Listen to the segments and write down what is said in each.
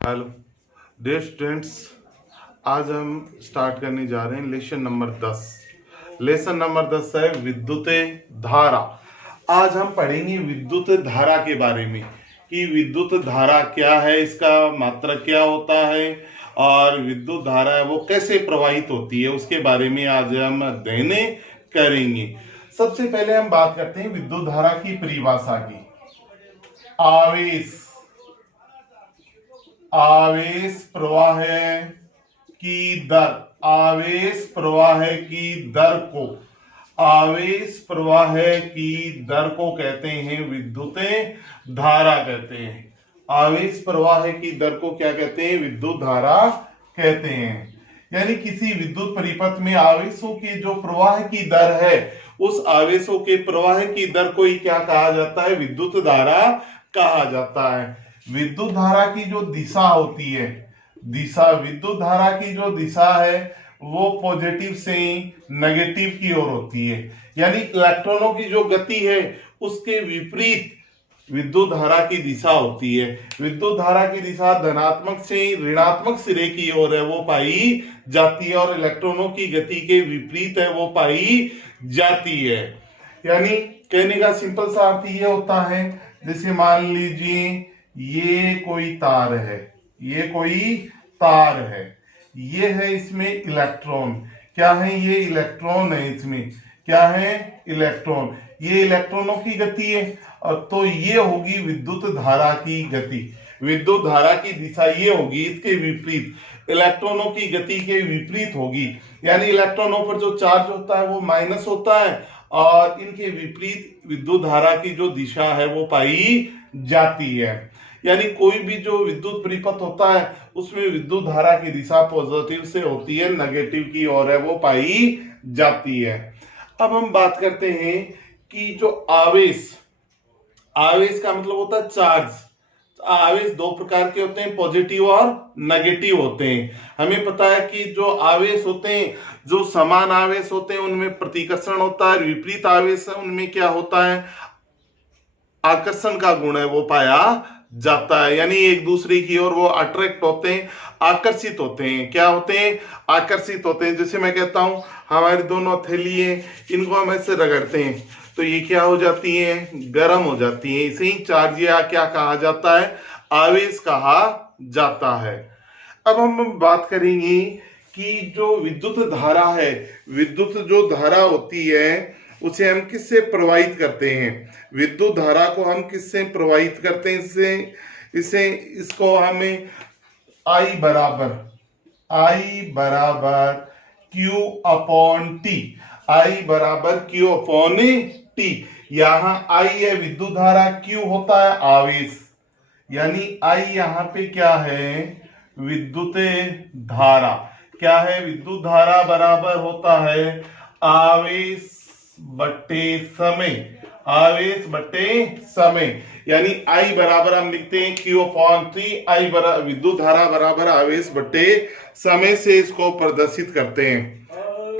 Hello dear students, आज हम start करने जा रहे हैं लेसन नंबर 10। लेसन नंबर 10 है विद्युत धारा। आज हम पढ़ेंगे विद्युत धारा के बारे में कि विद्युत धारा क्या है, इसका मात्रक क्या होता है और विद्युत धारा है वो कैसे प्रवाहित होती है, उसके बारे में आज हम अध्ययन करेंगे। सबसे पहले हम बात करते हैं विद्युत धारा की परिभाषा की। आवेश प्रवाह की दर, आवेश प्रवाह की दर को आवेश प्रवाह की दर को कहते हैं विद्युत धारा कहते हैं। आवेश प्रवाह की दर को क्या कहते हैं? विद्युत धारा कहते हैं। यानी किसी विद्युत परिपथ में आवेशों के जो प्रवाह की दर है, उस आवेशों के प्रवाह की दर को ही क्या कहा जाता है? विद्युत धारा कहा जाता है। विद्युत धारा की जो दिशा होती है, विद्युत धारा की जो दिशा है वो पॉजिटिव से नेगेटिव की ओर होती है। यानी इलेक्ट्रॉनों की जो गति है उसके विपरीत विद्युत धारा की दिशा होती है। विद्युत धारा की दिशा धनात्मक से ऋणात्मक सिरे की ओर है वो पाई जाती है और इलेक्ट्रॉनों की गति के विपरीत है वो पाई जाती है। यानी कहने का सिंपल सा अर्थ ये होता है, जैसे मान लीजिए ये कोई तार है, ये कोई तार है, ये है इसमें इलेक्ट्रॉन। क्या है? ये इलेक्ट्रॉन है। इसमें क्या है? इलेक्ट्रॉन। ये इलेक्ट्रॉनों की गति है और तो ये होगी विद्युत धारा की गति। विद्युत धारा की दिशा ये होगी, इसके विपरीत इलेक्ट्रॉनों की गति के विपरीत होगी। यानी इलेक्ट्रॉनों पर जो चार्ज होता है वो माइनस होता है और इनके विपरीत विद्युत धारा की जो दिशा है वो पाई जाती है। यानी कोई भी जो विद्युत परिपथ होता है उसमें विद्युत धारा की दिशा पॉजिटिव से होती है, नेगेटिव की ओर है वो पाई जाती है। अब हम बात करते हैं कि जो आवेश का मतलब होता है चार्ज। आवेश दो प्रकार के होते हैं, पॉजिटिव और नेगेटिव होते हैं। हमें पता है कि जो आवेश होते हैं, जो समान आवेश होते हैं उनमें प्रतिकर्षण होता है, विपरीत आवेश है उनमें क्या होता है? आकर्षण का गुण है वो पाया जाता है। यानी एक दूसरे की ओर वो अट्रैक्ट होते हैं, आकर्षित होते हैं। क्या होते हैं? आकर्षित होते हैं। जैसे मैं कहता हूं हमारी दोनों हथेली है, इनको हम ऐसे रगड़ते हैं तो ये क्या हो जाती है? गर्म हो जाती है। इसे ही चार्ज या क्या कहा जाता है? आवेश कहा जाता है। अब हम बात करेंगे कि जो विद्युत धारा है, विद्युत जो धारा होती है उसे हम किससे प्रवाहित करते हैं? विद्युत धारा को हम किससे प्रवाहित करते हैं? इसको हमें I बराबर Q अपॉन टी, I बराबर Q अपॉन टी। यहां I है विद्युत धारा, Q होता है आवेश। यानी I यहां पे क्या है? विद्युत धारा। क्या है? विद्युत धारा बराबर होता है आवेश बट्टे समय। आवेश बट्टे समय। यानी I बराबर हम लिखते हैं Q अपॉन 3। I बराबर विद्युत धारा बराबर आवेश बट्टे समय से इसको प्रदर्शित करते हैं।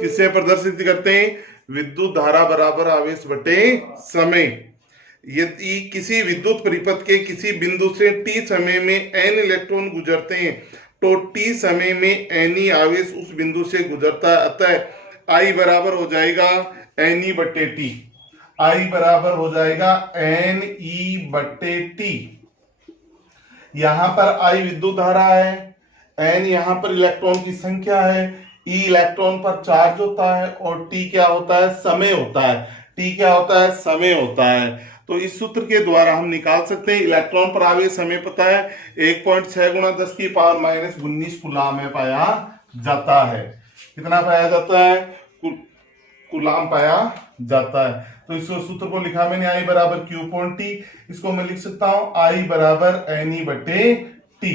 किससे प्रदर्शित करते हैं? विद्युत धारा बराबर आवेश बट्टे समय। यदि किसी विद्युत परिपथ के किसी बिंदु से t समय में n इलेक्ट्रॉन गुजरते हैं तो t समय में n ही आवेश उस बिंदु से गुजरता है। अतः I बराबर हो जाएगा n ई बट्टे टी। I बराबर हो जाएगा n ई बट्टे टी। यहां पर I विद्युत धारा है, n यहां पर इलेक्ट्रॉन की संख्या है, E इलेक्ट्रॉन पर चार्ज होता है और T क्या होता है? समय होता है। T क्या होता है? समय होता है। तो इस सूत्र के द्वारा हम निकाल सकते हैं इलेक्ट्रॉन पर आवेश हमें पता है 1.6 गुणा 10 की पावर माइनस 19 कूलाम में पाया जाता है। कितना पाया जाता है? कूलाम पाया जाता है। तो इस सूत्र को लिखा मैंने I बराबर Q अपॉन टी। इसको मैं लिख सकता हूं I बराबर एन ई बटे टी।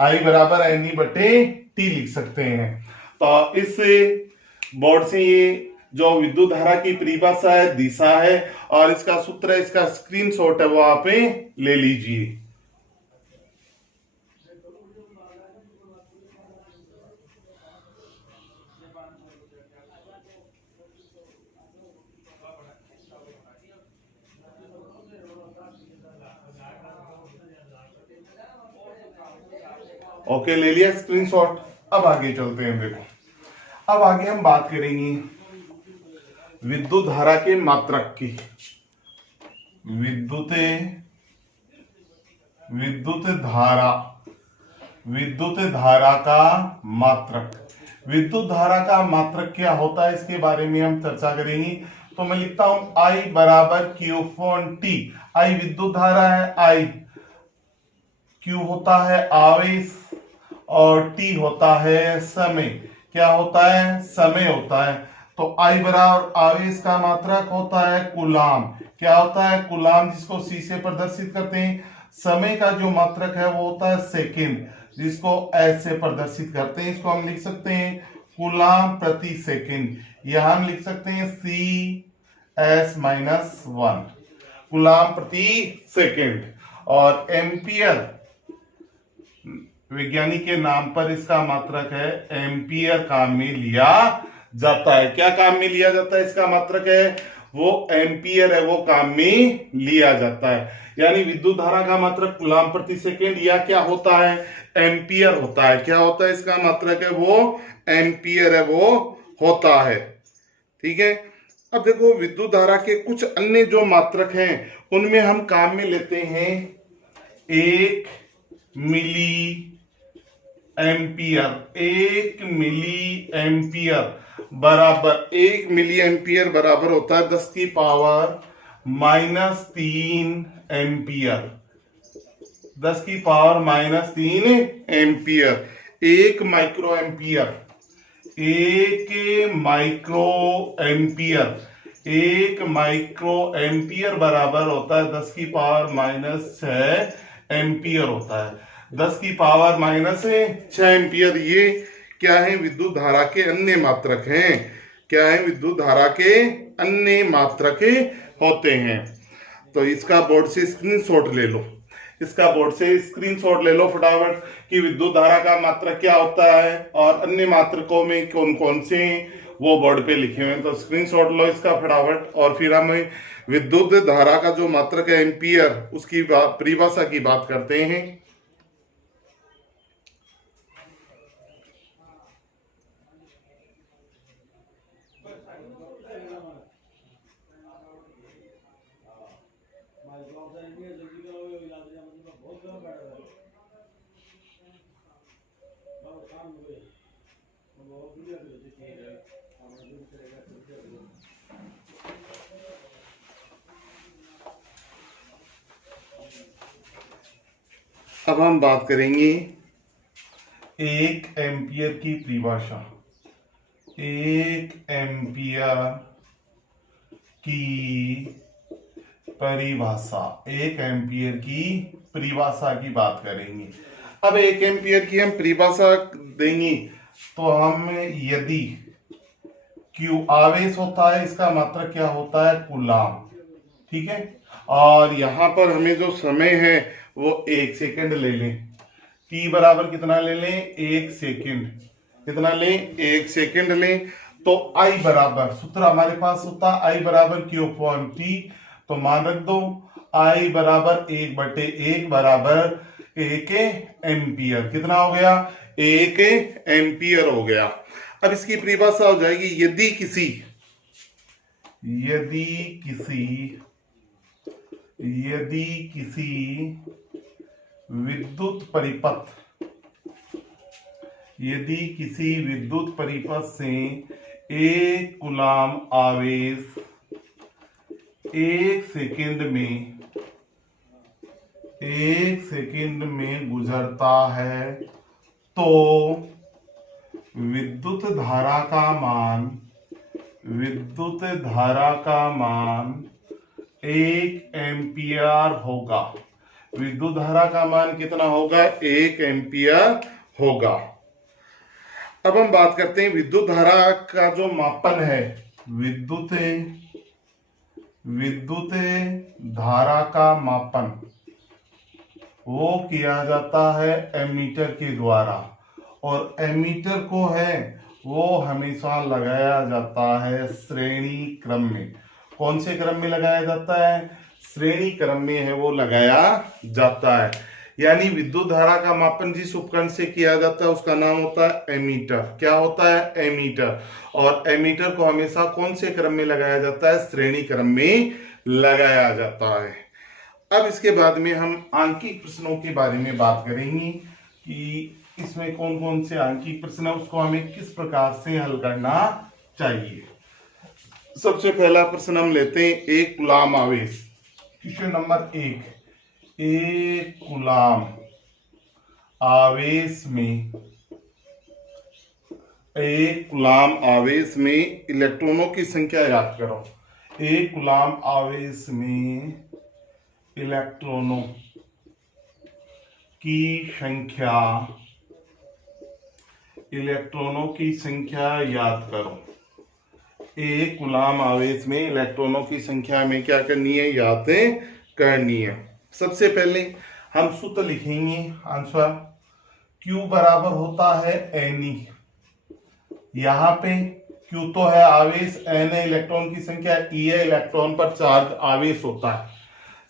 I बराबर एन ई बटे टी लिख सकते हैं। तो इस बोर्ड से ये जो विद्युत धारा की परिभाषा है, दिशा है और इसका सूत्र है, इसका स्क्रीनशॉट है वो आप ले लीजिए। ओके, ले लिया स्क्रीनशॉट। अब आगे चलते हैं। देखो, अब आगे हम बात करेंगे विद्युत धारा के मात्रक की। विद्युत धारा का मात्रक। विद्युत धारा का मात्रक क्या होता है, इसके बारे में हम चर्चा करेंगे। तो मैं लिखता हूं I बराबर Q अपॉन T। I विद्युत धारा है, I Q होता है आवेश और T होता है समय। क्या होता है, समय होता है। तो I बराबर आवेश का मात्रक होता है कूलाम। क्या होता है, कूलाम, जिसको C से प्रदर्शित करते हैं। समय का जो मात्रक है वो होता है सेकंड, जिसको S से प्रदर्शित करते हैं। इसको हम लिख सकते हैं कूलाम प्रति सेकंड। यहां हम लिख सकते हैं CS-1 कूलाम प्रति सेकंड। और एम्पियर वैज्ञानिक के नाम पर इसका मात्रक है एम्पियर काम में लिया जाता है। क्या काम में लिया जाता है, इसका मात्रक है वो एम्पियर है, वो काम में लिया जाता है। यानी विद्युत धारा का मात्रक कूलाम प्रति सेकंड या क्या होता है, एम्पियर होता है। क्या होता है, इसका मात्रक है वो एम्पियर है, वो होता है। ठीक है। अब देखो, विद्युत धारा के कुछ अन्य जो मात्रक हैं उनमें हम काम में लेते हैं 1 मिली एम्पियर। 1 मिली एम्पियर बराबर 1 मिली एम्पियर बराबर होता है 10 की पावर -3 एम्पियर। 10 की power -3 ampere. 1 micro ampere, 1 micro ampere, 1 micro ampere बराबर होता है 10 की पावर -6 एम्पियर होता है। 10 की पावर -6 एम्पियर। ये क्या है, विद्युत धारा के अन्य मात्रक हैं। क्या है, विद्युत धारा के अन्य मात्रक होते हैं। तो इसका बोर्ड से स्क्रीनशॉट ले लो। इसका बोर्ड से स्क्रीनशॉट ले लो फटाफट कि विद्युत धारा का मात्रक क्या होता है और अन्य मात्रकों में कौन कौन से वो बोर्ड पे लिखे हुए हैं। तो स्क्रीनशॉट लो इसका फटाफट। और फिर हम विद्युत धारा का जो मात्रक है एम्पियर, उसकी परिभाषा की बात करते हैं। अब हम बात करेंगे 1 एम्पियर की परिभाषा। 1 एम्पियर की परिभाषा, 1 एम्पियर की परिभाषा की बात करेंगे। अब 1 एम्पियर की हम परिभाषा देंगे तो हम यदि Q आवेश होता है, इसका मात्रक क्या होता है, कूलाम। ठीक है। और यहां पर हमें जो समय है वो 1 सेकंड ले लें। T बराबर कितना ले लें, 1 सेकंड। कितना लें, 1 सेकंड लें। तो I बराबर, सूत्र हमारे पास होता I बराबर Q अपॉन T। तो मान रख दो I बराबर 1/1 बराबर 1 एम्पियर। कितना हो गया, 1 एम्पियर हो गया। अब इसकी परिभाषा हो जाएगी, यदि किसी विद्युत परिपथ से 1 कूलाम आवेश 1 सेकंड में गुजरता है तो विद्युत धारा का मान 1 एम्पियर होगा। विद्युत धारा का मान कितना होगा, 1 एम्पियर होगा। अब हम बात करते हैं विद्युत धारा का जो मापन है। विद्युत धारा का मापन वो किया जाता है एमीटर के द्वारा, और एमीटर को है वो हमेशा लगाया जाता है श्रेणी क्रम में। कौन से क्रम में लगाया जाता है, श्रेणी क्रम में है वो लगाया जाता है। यानी विद्युत धारा का मापन जिस उपकरण से किया जाता है उसका नाम होता है एमीटर। क्या होता है? एमीटर। और एमीटर को हमेशा कौन से क्रम में लगाया जाता है? श्रेणी क्रम में लगाया जाता है। अब इसके बाद में हम आंकिक प्रश्नों के बारे में बात करेंगे कि इसमें कौन कौन से आंकिक प्रश्न है, उसको हमें किस प्रकार से हल करना चाहिए। सबसे पहला प्रश्न हम लेते हैं, एक कूलाम आवेश। क्वेश्चन नंबर 1, एक कूलाम आवेश में, एक कूलाम आवेश में इलेक्ट्रॉनों की संख्या याद करो। एक कूलाम आवेश में इलेक्ट्रॉनों की संख्या, इलेक्ट्रॉनों की संख्या याद करो। एक कूलाम आवेश में इलेक्ट्रॉनों की संख्या में क्या करनी है? याद करनी है। सबसे पहले हम सूत्र लिखेंगे आंसर। Q बराबर होता है Ne। यहाँ पे Q तो है आवेश, N है इलेक्ट्रॉन की संख्या, E है इलेक्ट्रॉन पर चार्ज आवेश होता है।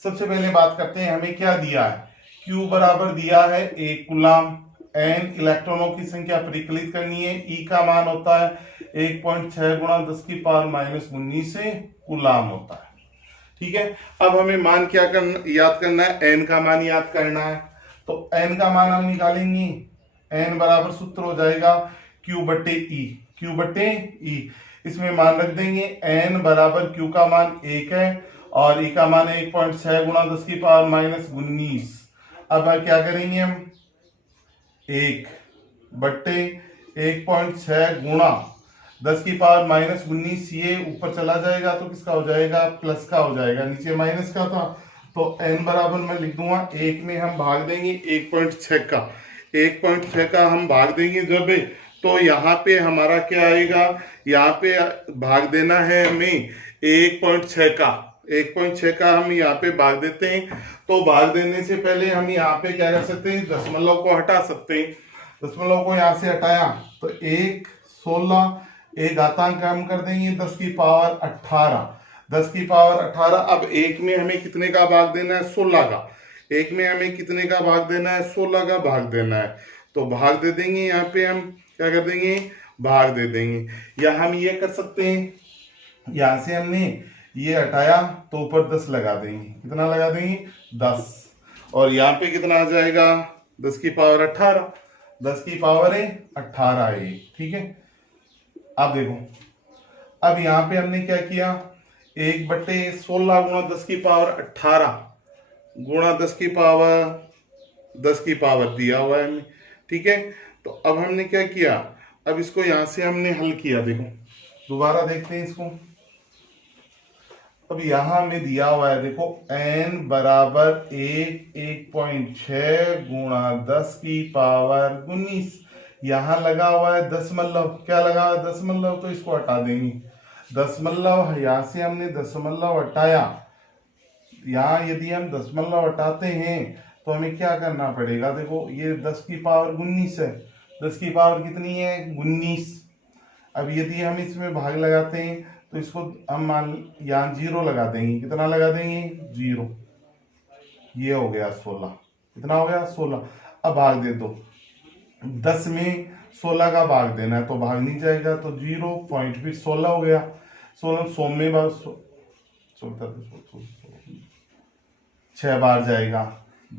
सबसे पहले बात करते हैं हमें क्या दिया है। Q बराबर दिया है एक कूलाम, N इलेक्ट्रॉनों की संख्या परिकलित करनी है, E का मान होता है 1.6 गुणा 10 की पावर -19 कूलाम होता है। ठीक है, अब हमें मान क्या करना, याद करना है, एन का मान याद करना है। तो एन का मान हम निकालेंगे, एन बराबर सूत्र हो जाएगा क्यू बटे ई, क्यू बटे ई। इसमें मान रख देंगे, एन बराबर क्यू का मान 1 है और ई का मान 1.6 गुणा 10 की पावर -19। अब क्या करेंगे हम, 1 बटे 1.6 गुणा 10 की पावर -19, ये ऊपर चला जाएगा तो किसका हो जाएगा? प्लस का हो जाएगा, नीचे माइनस का था। तो n बराबर मैं लिख दूंगा, 1 में हम भाग देंगे 1.6 का, 1.6 का हम भाग देंगे जब, तो यहाँ पे हमारा क्या आएगा? यहाँ पे भाग देना है हमें 1.6 का, 1.6 का हम यहाँ पे भाग देते हैं। तो भाग देने से पहले हम यहाँ पे क्या कर सकते हैं? दशमलव को हटा सकते हैं। दशमलव को यहाँ से हटाया तो 1 16, एक घातांक हम कर देंगे 10 की पावर 18, 10 की पावर 18। अब एक में हमें कितने का भाग देना है? 16 का। एक में हमें कितने का भाग देना है? 16 का भाग देना है। तो भाग दे देंगे, यहाँ पे हम क्या कर देंगे? भाग दे देंगे। या हम ये कर सकते हैं, यहाँ से हमने ये हटाया तो ऊपर 10 लगा देंगे। कितना लगा देंगे? 10। और यहाँ पे कितना आ जाएगा? 10 की पावर 18, 10 की पावर 18 है। ठीक है, अब देखो, अब यहाँ पे हमने क्या किया, 1 बटे 16 गुणा 10 की पावर 18 गुणा 10 की पावर दिया हुआ है हमें। ठीक है, तो अब हमने क्या किया, अब इसको यहाँ से हमने हल किया। देखो दोबारा देखते हैं इसको। अब यहाँ हमें दिया हुआ है, देखो n बराबर 1.6 गुणा 10 की पावर 19। यहाँ लगा हुआ है दशमलव, क्या लगा हुआ है? दशमलव। तो इसको हटा देंगे, दशमलव, यहाँ से हमने दशमलव हटाया। यहाँ यदि हम दशमलव हटाते हैं तो हमें क्या करना पड़ेगा? देखो ये 10 की पावर 19 है, 10 की पावर कितनी है? 19। अब यदि हम इसमें भाग लगाते हैं तो इसको हम मान यहाँ 0 लगा देंगे। कितना लगा देंगे? 0। ये हो गया 16। कितना हो गया? 16। अब भाग दे दो, 10 में 16 का भाग देना है तो भाग नहीं जाएगा, तो 0.16 हो गया। 16 100 में 6 बार जाएगा,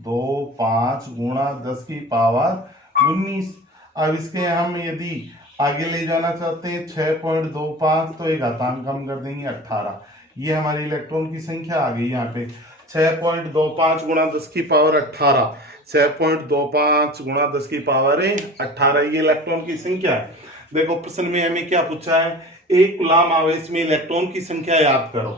2 5 गुणा 10 की पावर 19। अब इसके हम यदि आगे ले जाना चाहते हैं 6.25, तो एक घातांक हम कर देंगे 18। ये हमारी इलेक्ट्रॉन की संख्या आ गई। यहाँ पे 6.25 गुणा 10 की पावर 18, 6.25 गुणा 10 की पावर 18, ये इलेक्ट्रॉन की संख्या है। देखो प्रश्न में हमें क्या पूछा है, एक कूलाम आवेश में इलेक्ट्रॉन की संख्या याद करो।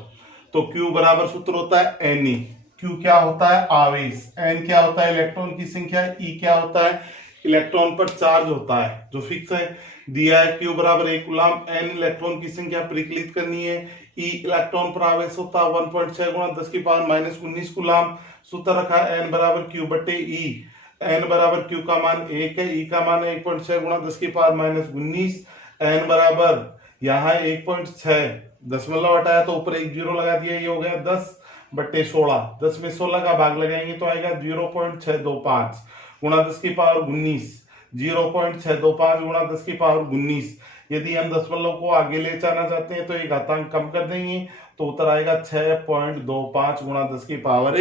तो Q बराबर सूत्र होता है Ne। Q क्या होता है? आवेश। N क्या होता है? इलेक्ट्रॉन की संख्या। E क्या होता है? इलेक्ट्रॉन पर चार्ज होता है, जो फिक्स है। दिया है Q बराबर एक कूलाम, N इलेक्ट्रॉन की संख्या परिकलित करनी है, E इलेक्ट्रॉन पर आवेश होता है 1.6 गुणा 10 की पावर -19 कूलाम। सूत्र रखा है N बराबर Q बटे E। N बराबर Q का मान 1 है, E का मान 1.6 गुणा 10 की पावर -19। N बराबर यहाँ 1.6, दशमलव हटाया तो ऊपर एक 0 लगा दिया, ये हो गया 10। बट्टे 16, 10 में 16 का भाग लगाएंगे तो आएगा 0.625 गुणा 10 की पावर 19, 0.625 गुणा 10 की पावर 19। यदि हम दशमलव को आगे ले जाना चाहते हैं तो एक घातांक कम कर देंगे तो उत्तर आएगा 6.25 गुणा 10 की पावर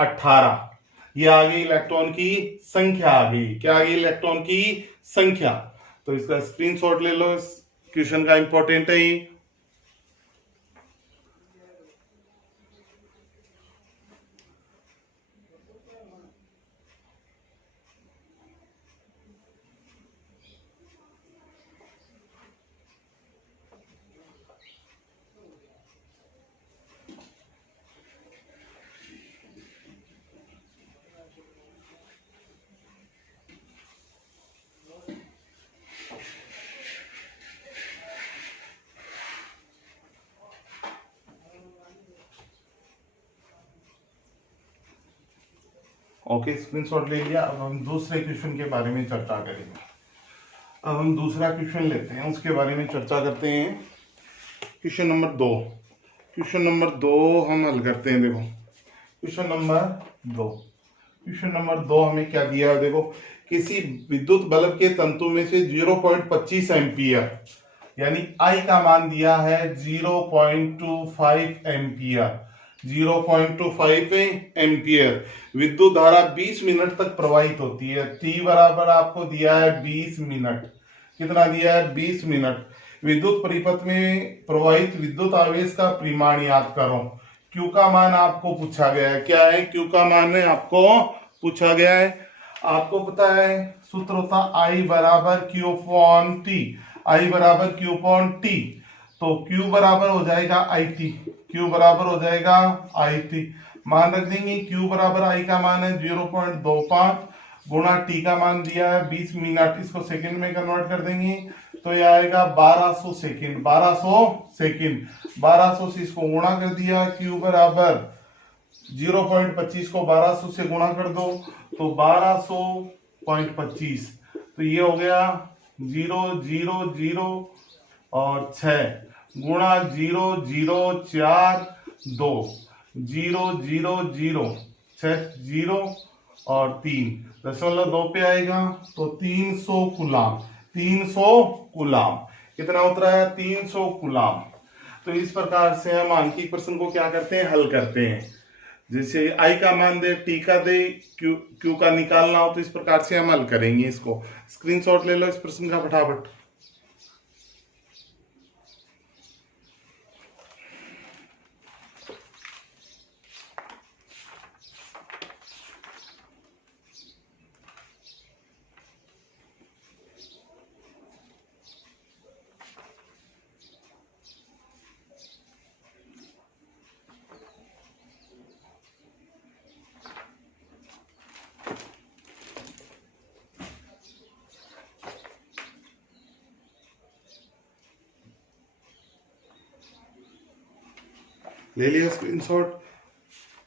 18। ये आ गई इलेक्ट्रॉन की संख्या आ गई। क्या आ गई? इलेक्ट्रॉन की संख्या। तो इसका स्क्रीनशॉट ले लो, इस क्वेश्चन का इंपॉर्टेंट है ये। ओके, स्क्रीनशॉट ले लिया। अब हम दूसरे क्वेश्चन के बारे में चर्चा करेंगे। अब हम दूसरा क्वेश्चन लेते हैं, उसके बारे में चर्चा करते हैं। Question number 2। क्वेश्चन नंबर 2 हम हल करते हैं। देखो क्वेश्चन नंबर 2 हमें क्या दिया है? देखो, किसी विद्युत बल्ब के तंतु में से 0.25 एम्पियर यानी आई का मान दिया है 0.25 एम्पियर, 0.25 एम्पियर विद्युत धारा 20 मिनट तक प्रवाहित होती है। टी बराबर आपको दिया है 20 मिनट। कितना दिया है? 20 मिनट। विद्युत परिपथ में प्रवाहित विद्युत आवेश का परिमाण याद करो। क्यू का मान आपको पूछा गया है। क्या है? क्यू का मान है आपको पूछा गया है। आपको पता है सूत्र होता आई बराबर क्यू अपॉन टी। आई बराबर क्यू अपॉन टी, तो क्यू बराबर हो जाएगा आई टी। क्यू बराबर हो जाएगा आई टी। मान रख देंगे। क्यू बराबर आई का मान है 0.25 गुणा टी का मान दिया है 20 मिनट। इसको सेकंड में कन्वर्ट कर देंगे तो यह आएगा 1200 सेकंड। 1200 सेकंड, 1200 से इसको गुणा कर दिया। क्यू बराबर 0.25 को 1200 से गुणा कर दो तो 1200.25, तो ये हो गया 000 और 6 गुणा 0042, 000 6 0 और 3 दशमलव 2 पे आएगा तो 300 कुलाम। 300 कुलाम कितना उतरा है? 300 कुलाम। तो इस प्रकार से हम आंकिक प्रश्न को क्या करते हैं? हल करते हैं। जैसे आई का मान दे, टी का दे, क्यू का निकालना हो तो इस प्रकार से हम हल करेंगे। इसको स्क्रीनशॉट ले लो इस प्रश्न का फटाफट। ले लिया स्क्रीनशॉट।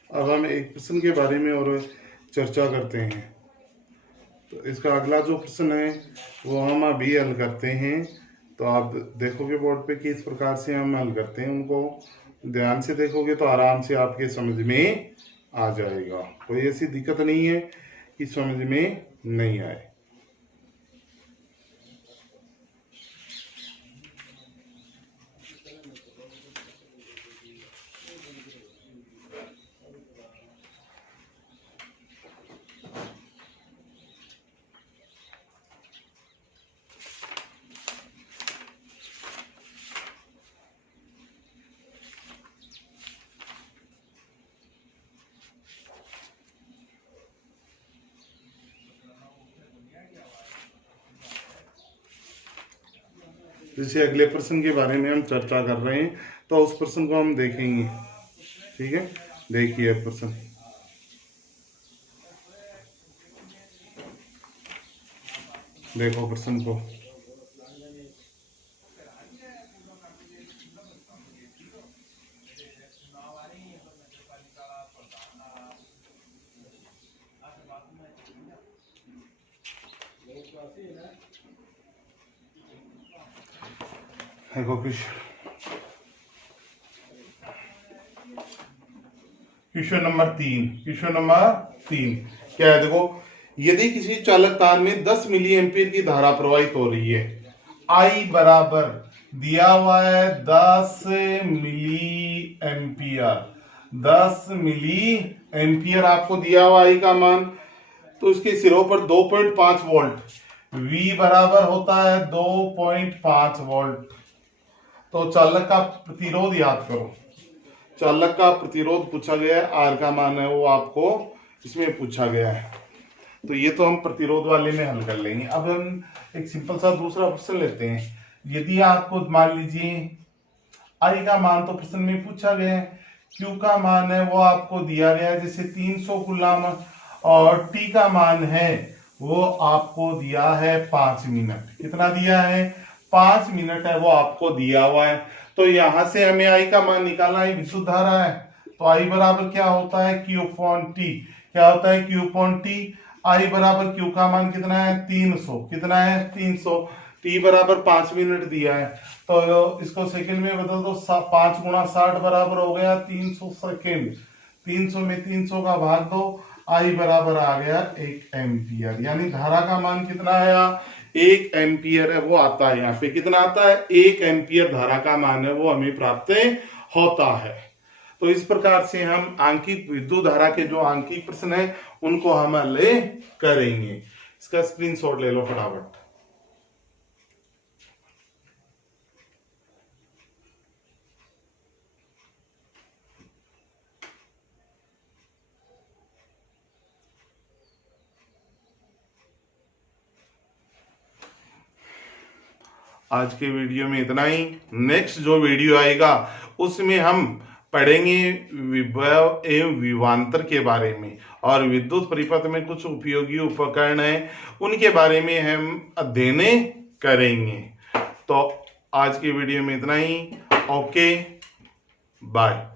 अब हम एक प्रश्न के बारे में और चर्चा करते हैं। तो इसका अगला जो प्रश्न है वो हम अभी हल करते हैं। तो आप देखोगे बोर्ड पे कि इस प्रकार से हम हल करते हैं। उनको ध्यान से देखोगे तो आराम से आपके समझ में आ जाएगा। कोई ऐसी दिक्कत नहीं है कि समझ में नहीं आए। जैसे अगले प्रश्न के बारे में हम चर्चा कर रहे हैं तो उस प्रश्न को हम देखेंगे। ठीक है, देखिए प्रश्न। देखो प्रश्न को। देखो क्वेश्चन नंबर 3 क्या है, देखो, यदि किसी चालक तार में 10 मिली एम्पियर की धारा प्रवाहित हो रही है, आई बराबर दिया हुआ है 10 मिली एम्पियर, 10 मिली एम्पियर आपको दिया हुआ आई का मान, तो इसके सिरों पर 2.5 वोल्ट, V बराबर होता है 2.5 वोल्ट। तो चालक का प्रतिरोध याद करो, चालक का प्रतिरोध पूछा गया है, आर का मान है वो आपको इसमें पूछा गया है। तो ये तो हम प्रतिरोध वाले में हल कर लेंगे। अब हम एक सिंपल सा दूसरा क्वेश्चन लेते हैं। यदि आपको मान लीजिए आई का मान तो प्रश्न में पूछा गया है, क्यू का मान है वो आपको दिया गया है जैसे 300 कूलम, और टी का मान है वो आपको दिया है 5 मिनट। कितना दिया है? 5 मिनट है वो आपको दिया हुआ है। तो यहां से हमें आई का मान निकालना है, विद्युत धारा है, तो आई बराबर क्या होता है? Q upon T. क्या होता है? Q upon t. आई बराबर क्यू का मान कितना है? 300। कितना है? 300। टी बराबर 5 मिनट दिया है, तो इसको सेकंड में बदल दो, 5 गुणा 60 बराबर हो गया 300 सेकेंड। 300 में 300 का भाग दो, आई बराबर आ गया 1 एम्पियर। यानी धारा का मान कितना आया? 1 एम्पियर है वो आता है। यहाँ पे कितना आता है? 1 एम्पियर धारा का मान है वो हमें प्राप्त होता है। तो इस प्रकार से हम आंकिक विद्युत धारा के जो आंकिक प्रश्न है उनको हम हल करेंगे। इसका स्क्रीनशॉट ले लो फटाफट। आज के वीडियो में इतना ही। नेक्स्ट जो वीडियो आएगा उसमें हम पढ़ेंगे विभव एवं विभवांतर के बारे में, और विद्युत परिपथ में कुछ उपयोगी उपकरण हैं उनके बारे में हम अध्ययन करेंगे। तो आज के वीडियो में इतना ही। Okay, bye.